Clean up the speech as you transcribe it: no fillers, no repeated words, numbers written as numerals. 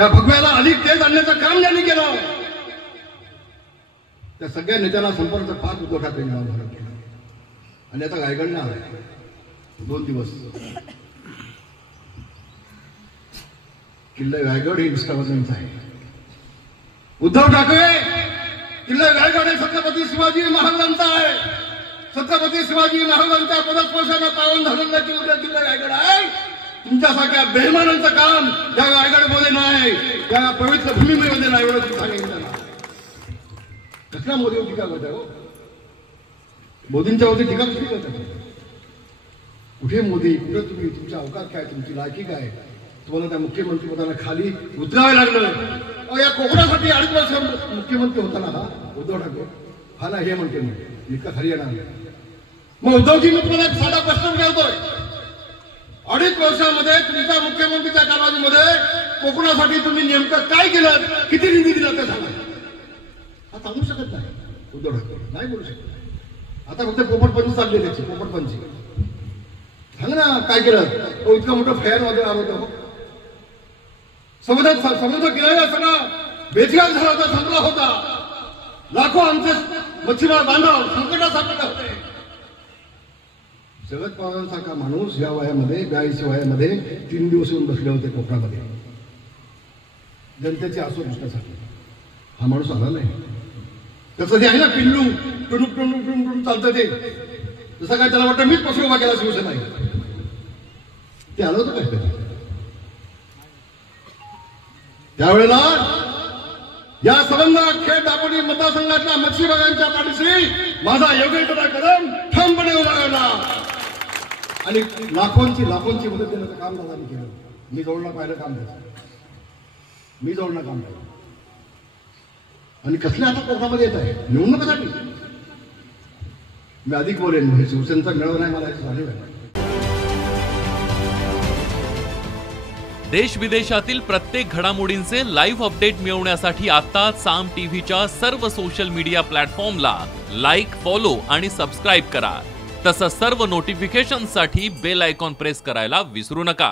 त्या भगव्याला अधिक तेज आणण्याचं काम ज्यांनी केलं त्या सगळ्या नेत्यांना संपर्क 5 उद्धव ठाकरेंनी आव्हान केलं आणि आता रायगडला आलाय 2 दिवस किल्ला रायगड हे निष्ठावंतांचं आहे. उद्धव ठाकरे किल्ला रायगड हे छत्रपती शिवाजी महाराजांचा आहे. छत्रपती शिवाजी महाराजांच्या पदस्पर्शाने पावन झालेला किल्ला रायगड आहे. तुमच्यासारख्या बेईमानांचं काम या रायगडमध्ये नाही, त्या पवित्र भूमीमध्ये नाही एवढं सांगितलं. कसला मोदीवर टीका करता हो? मोदींच्या वरती टीका कशी करता? कुठे मोदी, कुठे तुम्ही? तुमच्या अवकाश काय, तुमची लायकी काय? तुम्हाला त्या मुख्यमंत्री पदाला खाली उतरावे लागलं. या कोकणासाठी 2.5 वर्ष मुख्यमंत्री होता ना हा उद्धव ठाकरे. हा ना हे म्हणते मी इतका खाली येणार. मग उद्धवजी मी तुम्हाला एक साधा प्रश्न विचारतोय. 2.5 वर्षामध्ये तुमच्या मुख्यमंत्रीच्या कालावधीमध्ये कोकणासाठी तुम्ही नेमकं काय केलं, किती निधी दिला ते सांगा. हा सांगू शकत नाही उद्धव ठाकरे, नाही बोलू शकत. आता फक्त पोपटपंची चालली त्याची पोपटपंची. सांग ना काय केलं. इतकं मोठं फॅन वगैरे आलं होतं. समुद्र किनारा सगळा बेजगार झाला होता, संपला होता. लाखो आमचे मच्छीमार बांधव संकटात सापडले होते. शरद पवारांसारखा माणूस या वयामध्ये 82 वयामध्ये 3 दिवस येऊन बसले होते कोकणामध्ये जनतेचे आसू पुसण्यासाठी. हा माणूस आला नाही. तसं ते आहे ना पिल्लू टुणूक टुणूक टुणूक चालतं ते, जसं काय त्याला वाटतं मीच पसरू उभा केला शिवसेना ते आलं होतं काय. त्यावेळेला या सबंध खेळ दापोली मतदारसंघातल्या मच्छीमारांच्या पाठीशी माझा योगेंद्र कदम ठामपणे उभा राहिला आणि लाखोंची मदत देण्याचं काम दादांनी केलं. मी जवळनं पाहिलं काम त्याचं, मी जवळनं काम केलं. आणि कसले आता कोकणामध्ये येत आहे निवडणुकीसाठी. मी अधिक बोलेन, हे शिवसेनेचा मिळव नाही मला याची जाणीव आहे. देश विदेशातील प्रत्येक घडामोडींचे लाईव्ह अपडेट मिळवण्यासाठी आता साम टीव्हीच्या सर्व सोशल मीडिया प्लॅटफॉर्मला लाईक, फॉलो आणि सबस्क्राईब करा. तसंच सर्व नोटिफिकेशनसाठी बेल आयकॉन प्रेस करायला विसरू नका.